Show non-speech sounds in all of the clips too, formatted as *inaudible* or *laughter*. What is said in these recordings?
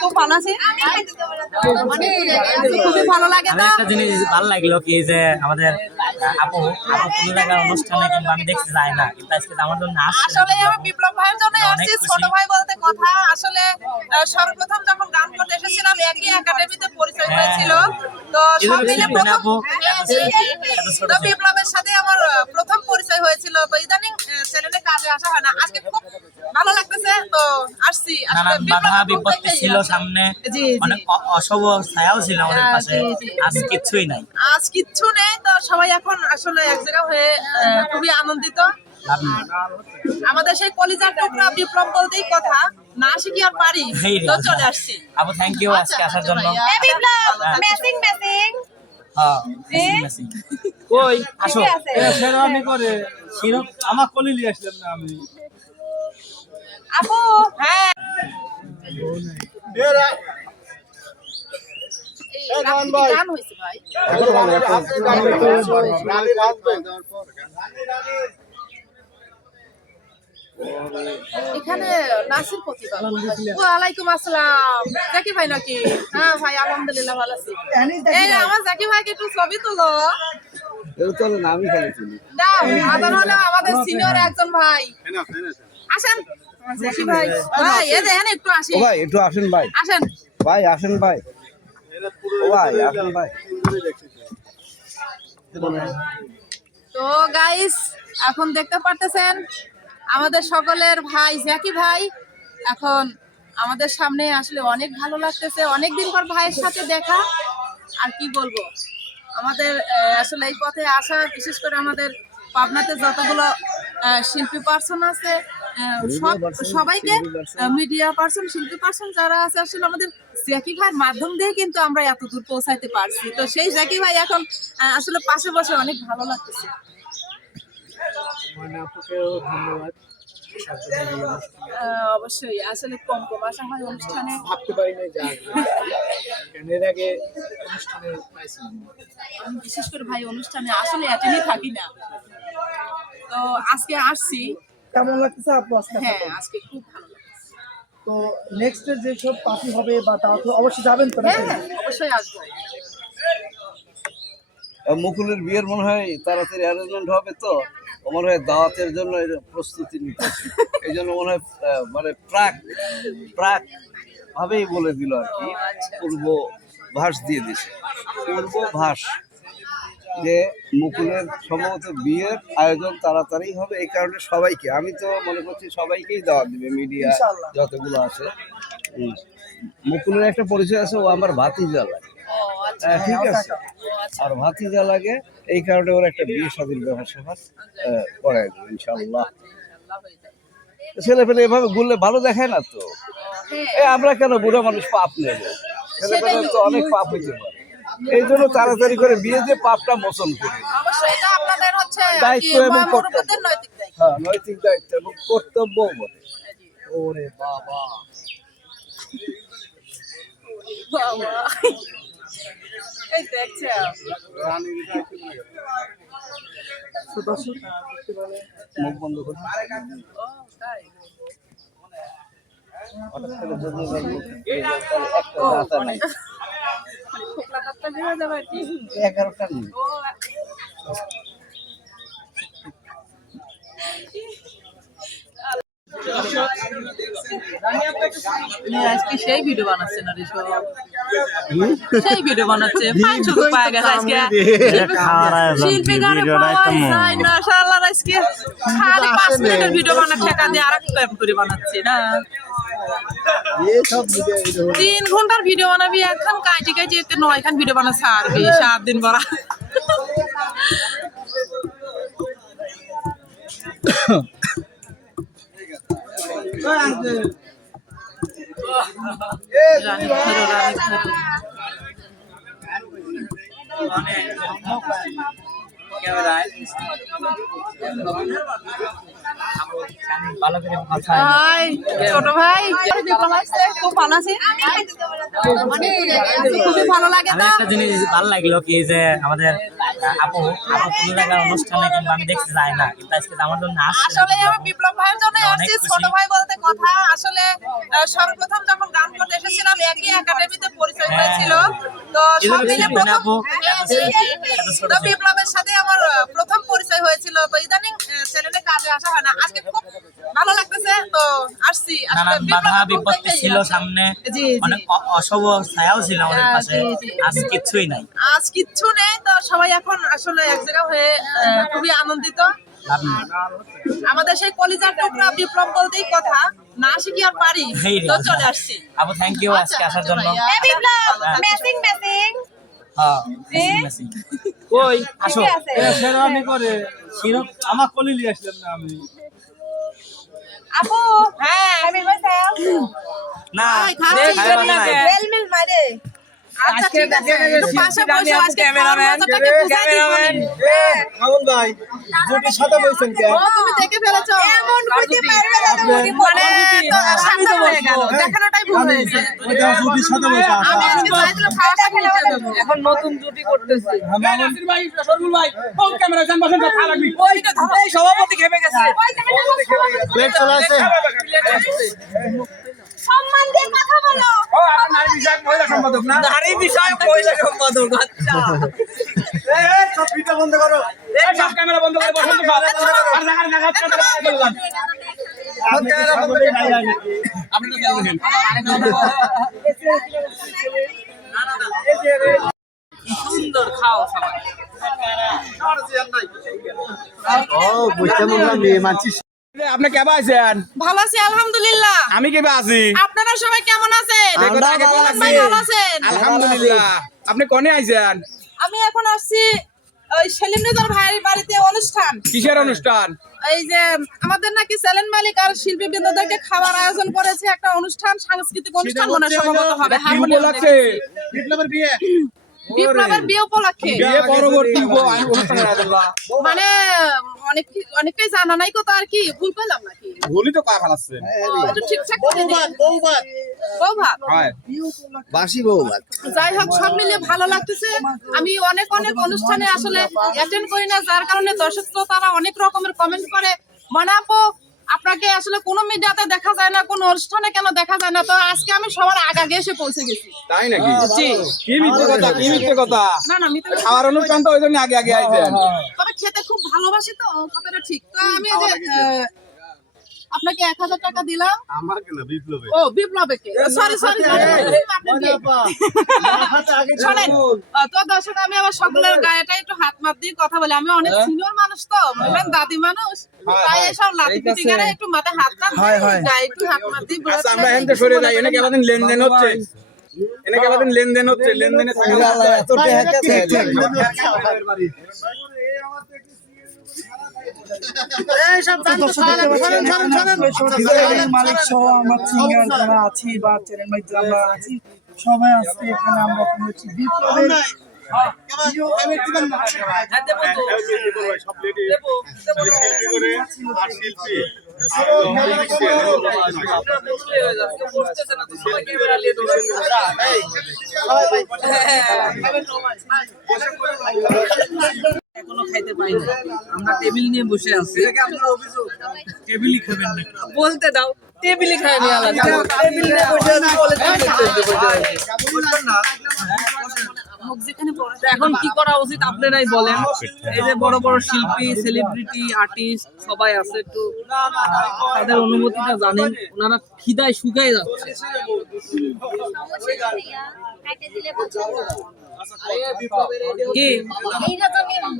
খুব ভালো আছি। খুবই ভালো লাগে তো। একটা জিনিস ভালো লাগল কি যে আমাদের আপু আপু কোনো জায়গার অনুষ্ঠানে কিংবা আমি দেখতে যাই না কিন্তু আজকে আমার জন্য আসলে আমি বিপ্লব ভাইয়ের জন্য আসছি ছোট ভাই বলতে কথা। আসলে সর্বপ্রথম যখন গান করতে এসেছিলাম একই একাডেমিতে পরিচয় হ্যাঁ। হয়েছিল। তো সব মিলে প্রথম? হ্যাঁ, তো বিপ্লবের সাথে আমার প্রথম পরিচয় হয়েছিল। তো ইদানিং চ্যানেলে কাজে আসা হয় না। আজকে খুব ভালো লাগতেছে তো আসছি। নানান বাধা বিপত্তি ছিল সামনে। অনেক অশুভ ছায়াও ছিল আমাদের হ্যাঁ, পাশে। জি, জি। আজ কিছুই নাই। আজ কিচ্ছু নেই তো সবাই এখন আসলে এক জায়গা হয়ে খুবই আনন্দিত। আমাদের সেই কলিজার টুকরা বিপ্লব বলতেই কথা। না শিখি আর পারি? তো আচ্ছা। চলে আসছি। আপু থ্যাংক ইউ আজকে আসার জন্য। এ বিপ্লব ম্যাচিং ম্যাচিং হ্যাঁ messing। কই? আসো। করে। আমার কলি নিয়ে আসলাম না আমি। আপু হ্যাঁ। গান হয়েছে ভাই। এখানে নাসির প্রতিভা ওয়ালাইকুম আসসালাম। জাকি ভাই নাকি? হ্যাঁ ভাই আলহামদুলিল্লাহ ভালো আছি। এই আমার জাকি ভাইকে একটু ছবি তুলো। চলো না আমি খালি তুলি আদান হলো আমাদের সিনিয়র একজন ভাই। আসেন। জাকি ভাই। ভাই এ দেখেন একটু আসি। ও ভাই একটু আসেন ভাই। আসেন। ভাই আসেন ভাই। ভাই আসেন ভাই। তো গাইস এখন দেখতে পারতেছেন আমাদের সকলের ভাই জ্যাকি ভাই এখন আমাদের সামনে আসলে অনেক ভালো লাগতেছে। অনেক দিন পর ভাইয়ের সাথে দেখা আর কি বলব? আমাদের আসলে এই পথে আসা বিশেষ করে আমাদের পাবনাতে যতগুলো শিল্পী পার্সন আছে সব সবাইকে মিডিয়া পার্সন শিল্পী পার্সন যারা আছে আসলে আমাদের জ্যাকি ভাইয়ের মাধ্যম দিয়ে কিন্তু আমরা এত দূর পৌঁছাইতে পারছি। তো সেই জ্যাকি ভাই এখন আসলে পাশে বসে অনেক ভালো লাগতেছে। মানে ধন্যবাদ। অবশ্যই। আসলে কম কম। আসা হয় অনুষ্ঠানে ভাবতে পারি না যা এর আগে অনুষ্ঠানে পাইছিলাম। আমি বিশেষ করে ভাই অনুষ্ঠানে আসলে অ্যাটেন্ডই থাকি না। তো আজকে আসছি। কেমন লাগতেছে আপু আজকে? হ্যাঁ আজকে খুব ভালো তো নেক্সট যেসব পার্টি হবে বা তা তো অবশ্যই যাবেন তো হ্যাঁ হ্যাঁ অবশ্যই আসব। মুকুলের বিয়ের মনে হয় তাড়াতাড়ি অ্যারেঞ্জমেন্ট হবে তো? মনে হয় দাওয়াতের জন্য প্রস্তুতি নিতে এই জন্য মনে হয় মানে প্রাক প্রাক ভাবেই বলে দিল আর কি পূর্ব ভাস দিয়ে দিছে। পূর্ব ভাস যে মুকুলের সম্ভবত বিয়ের আয়োজন তাড়াতাড়ি হবে এই কারণে সবাইকে আমি তো মনে করছি সবাইকেই দাওয়াত দিবে মিডিয়া যতগুলো আছে। মুকুলের একটা পরিচয় আছে ও আমার ভাতিজা। লাগে আচ্ছা হ্যাঁ, ঠিক আছে। আর ভাতিজা লাগে এই কারণে ওর একটা বিয়ে স্বাধীন ব্যাপার স্যাপার করাই দেবো ইনশাল্লাহ হয়ে। ছেলে পেলে এভাবে ঘুরলে ভালো দেখায় না তো? হ্যাঁ। এ আমরা কেন বুড়ো মানুষ পাপ নেব? ছেলে পেলে তো অনেক পাপ হইতে পারে। এই জন্য তাড়াতাড়ি করে বিয়ে দিয়ে পাপটা মোচন করি। দায়িত্ব এবং মুরব্বীদের নৈতিক দায়িত্ব। হ্যাঁ নৈতিক দায়িত্ব এবং কর্তব্য বটে। ওরে বাবা। বাবা। এই দেখছে মুখ বন্ধ করে। মানে হয়ে যাবে এগারোটা নেই। উনি আজকে সেই ভিডিও বানাচ্ছে সেই ভিডিও বানাচ্ছে। পাঁচ শুধু পায় গেছে আজকে। শিল্পী গানে পাওয়া যায় না শালা আজকে খালি পাঁচ মিনিটের ভিডিও বানাচ্ছে টাকা দিয়ে আর একটা করে বানাচ্ছে না? তিন ঘণ্টার ভিডিও বানাবি এখন কাইটি কাইটি এতে নয় খান ভিডিও বানা ছাড়বি সাত দিন পরা *coughs* রানী ধরো। ভালো করে কথা হাই ছোট ভাই খুব ভালো আছি খুবই ভালো লাগে একটা জিনিস ভালো লাগল কি যে আমাদের আপু আপু কোনো জায়গার অনুষ্ঠানে কিংবা আমি দেখতে যাই না কিন্তু আজকে আমার জন্য আসলে আমি বিপ্লব ভাইয়ের জন্য আসছি ছোট ভাই বলতে কথা আসলে সর্বপ্রথম যখন গান করতে এসেছিলাম একই একাডেমিতে পরিচয় হ্যাঁ। হয়েছিল তো সব মিলে প্রথম? হ্যাঁ, তো বিপ্লবের সাথে আমার প্রথম পরিচয় হয়েছিল তো ইদানিং চ্যানেলে কাজে আসা হয় না আজকে খুব ভালো লাগতেছে তো আসছি আসলে নানান বাধা বিপত্তি ছিল সামনে। অনেক অশুভ ছায়াও ছিল আমাদের হ্যাঁ, পাশে জি, জি। আজ কিচ্ছুই নাই আজ কিচ্ছু নেই তো সবাই এখন আসলে এক জায়গা হয়ে খুবই আনন্দিত। আমাদের সেই কলিজার টুকরা বিপ্লব বলতেই কথা। না শিখি আর পারি? তো আচ্ছা। চলে আসছি। আপু থ্যাংক ইউ আজকে আসার জন্য। এ বিপ্লব মেসিং মেসিং হ্যাঁ মেসিং, মেসিং। *laughs* কই আসো। শেরওয়ানি করে শিরক আমার কলি নিয়ে আসলাম না আমি। আপু হ্যাঁ। আমি না মারে। আচ্ছা পাশে বসে আজকে ক্যামেরাম্যান ক্যামেরাম্যান ক্যামেরাম্যান ভাই জুটির সাথে বলছেন কে? তুমি দেখে ফেলেছো। এমন বুঝতে পারবে দাদা মুড়ি মানে তো হয়ে গেল দেখানোটাই ভুল হয়েছে। জুটির সাথে বলছেন আমি আজকে চাইছিলাম খাওয়াটা খেয়ে এখন নতুন জুটি করতেছি। ভাই সরবুল ভাই। কোন ক্যামেরা জান বসেন কথা লাগবি। এই সভাপতি খেপে গেছে। প্লেট চলে আসে সম্মান দিয়ে কথা বলো। ও আপনি নারী বিষয়ক মহিলা সম্পাদক না? নারী বিষয়ক মহিলা সম্পাদক আচ্ছা। এই এই সব পিটা বন্ধ করো। এই সব ক্যামেরা বন্ধ করে বসেন সব। আর জায়গা জায়গা কথা বললাম। সুন্দর খাও সবাই। আপনি কেবা আছেন? ভালো আছি আলহামদুলিল্লাহ। আমি কেবা আছি? আপনারা সবাই কেমন আছেন? ভালো আলহামদুলিল্লাহ। আপনি কোনে আইছেন? আমি এখন আসছি ওই সেলিম রেজার ভাইয়ের বাড়িতে অনুষ্ঠান। কিসের অনুষ্ঠান? এই যে আমাদের নাকি সেলেন মালিক আর শিল্পী বৃন্দদেরকে খাবার আয়োজন করেছে একটা অনুষ্ঠান সাংস্কৃতিক অনুষ্ঠান মনে সম্ভবত হবে। বিপ্লবের বিয়ে উপলক্ষে? বিয়ে পরবর্তী। মানে অনেক অনেকটাই জানা নাই কত আর কি ভুল পেলাম নাকি? ভুলই তো হালাচ্ছেন ঠিকঠাক করে দিন বউ ভাত বাসি বউ যাই হোক সব মিলিয়ে ভালো লাগতেছে। আমি অনেক অনেক অনুষ্ঠানে আসলে অ্যাটেন্ড করি না যার কারণে দর্শক শ্রোতারা অনেক রকমের কমেন্ট করে। মনে আপু আপনাকে আসলে কোনো মিডিয়াতে দেখা যায় না কোনো অনুষ্ঠানে কেন দেখা যায় না? তো আজকে আমি সবার আগে আগে এসে পৌঁছে গেছি। তাই নাকি? জি। কি মিথ্যে কথা কি মিথ্যে কথা? না না মিথ্যে খাওয়ার অনুষ্ঠান তো ওই জন্য আগে আগে আইছেন তবে খেতে খুব ভালোবাসি তো কথাটা ঠিক। তো আমি এই যে আপনাকে এক হাজার টাকা দিলাম আমার কেন বিপ্লবে ও বিপ্লবে সরি সরি শোনেন তো দর্শক আমি আবার সকলের গায়েটা একটু হাত মাত দিয়ে কথা বলি আমি অনেক সিনিয়র মানুষ তো বললেন দাদি মানুষ তাই এসব লাঠি পিটি করে একটু মাথায় হাত দিয়ে গায়ে একটু হাত মাত দিয়ে আচ্ছা আমরা এখান থেকে সরে যাই এনে কেবাদিন লেনদেন হচ্ছে এনে কেবাদিন লেনদেন হচ্ছে লেনদেনে মালিক সহ আমরা সিঙ্গার যারা আছি বা চ্যানেল মালিক যারা আছি সবাই আজকে এখানে আমরা হচ্ছে বিপ্লবের এখনও খাইতে পাই না আমরা টেবিল নিয়ে বসে আছি। টেবিলই খাবেন না। বলতে দাও টেবিলই খাই আলাদা টেবিল নিয়ে বসে আছি বলে এখন কি করা উচিত আপনারাই বলেন। এই যে বড় বড় শিল্পী সেলিব্রিটি আর্টিস্ট সবাই আছে একটু তাদের অনুভূতিটা জানেন। ওনারা খিদায় শুকায় যাচ্ছে। কি?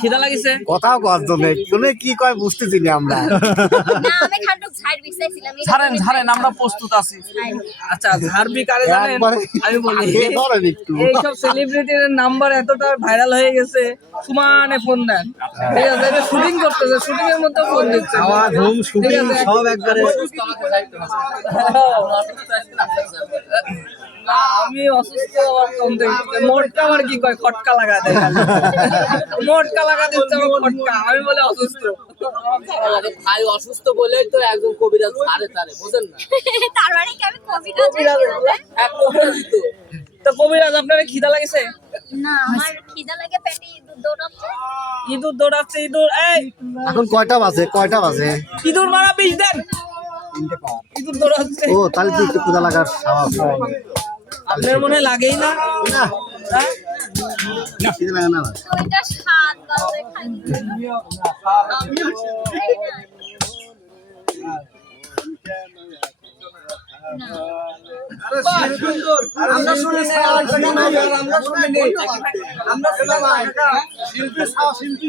খিদা লাগিছে? কথাও কষ্ট নেই কোনে কি কয় বুঝতেছি না আমরা ছাড়েন ছাড়েন আমরা প্রস্তুত আছি। আচ্ছা ঝাড়বি কারে জানেন? আমি বলি এইসব সেলিব্রিটির নাম্বার এতটা ভাইরাল হয়ে গেছে সুমানে ফোন দেন। ঠিক আছে শুটিং করতেছে শুটিং এর মধ্যে ফোন দিচ্ছে। আওয়াজ হোম শুটিং সব একবারে *laughs* না আমি অসুস্থ মোটকা আমার কি কয়? খটকা লাগা দেয়। মোটকা লাগা দিচ্ছে আমার খটকা। আমি বলে অসুস্থ। ভাই অসুস্থ বলেই তো একজন কবিরাজ ছাড়ে তারে বুঝেন না? তার মানে কি আমি কবিরাজ এক কবিরাজ তো। তো কবিরাজ আপনার খিদা লাগেছে? না আমার খিদা লাগে পেটে দুধ দৌড়াচ্ছে। ইঁদুর দৌড়াচ্ছে ইঁদুর। এই! এখন কয়টা বাজে? কয়টা বাজে? ইঁদুর মারা বিষ দেন। ইঁদুর দৌড়াচ্ছে ও তাহলে তো একটু ক্ষুদা লাগার স্বাভাবিক আপনার মনে লাগেই না? না। হ্যাঁ? খিদে লাগে না। আমরা শুনি আমরা শুনি আমরা শুনি না শিল্পী শিল্পী।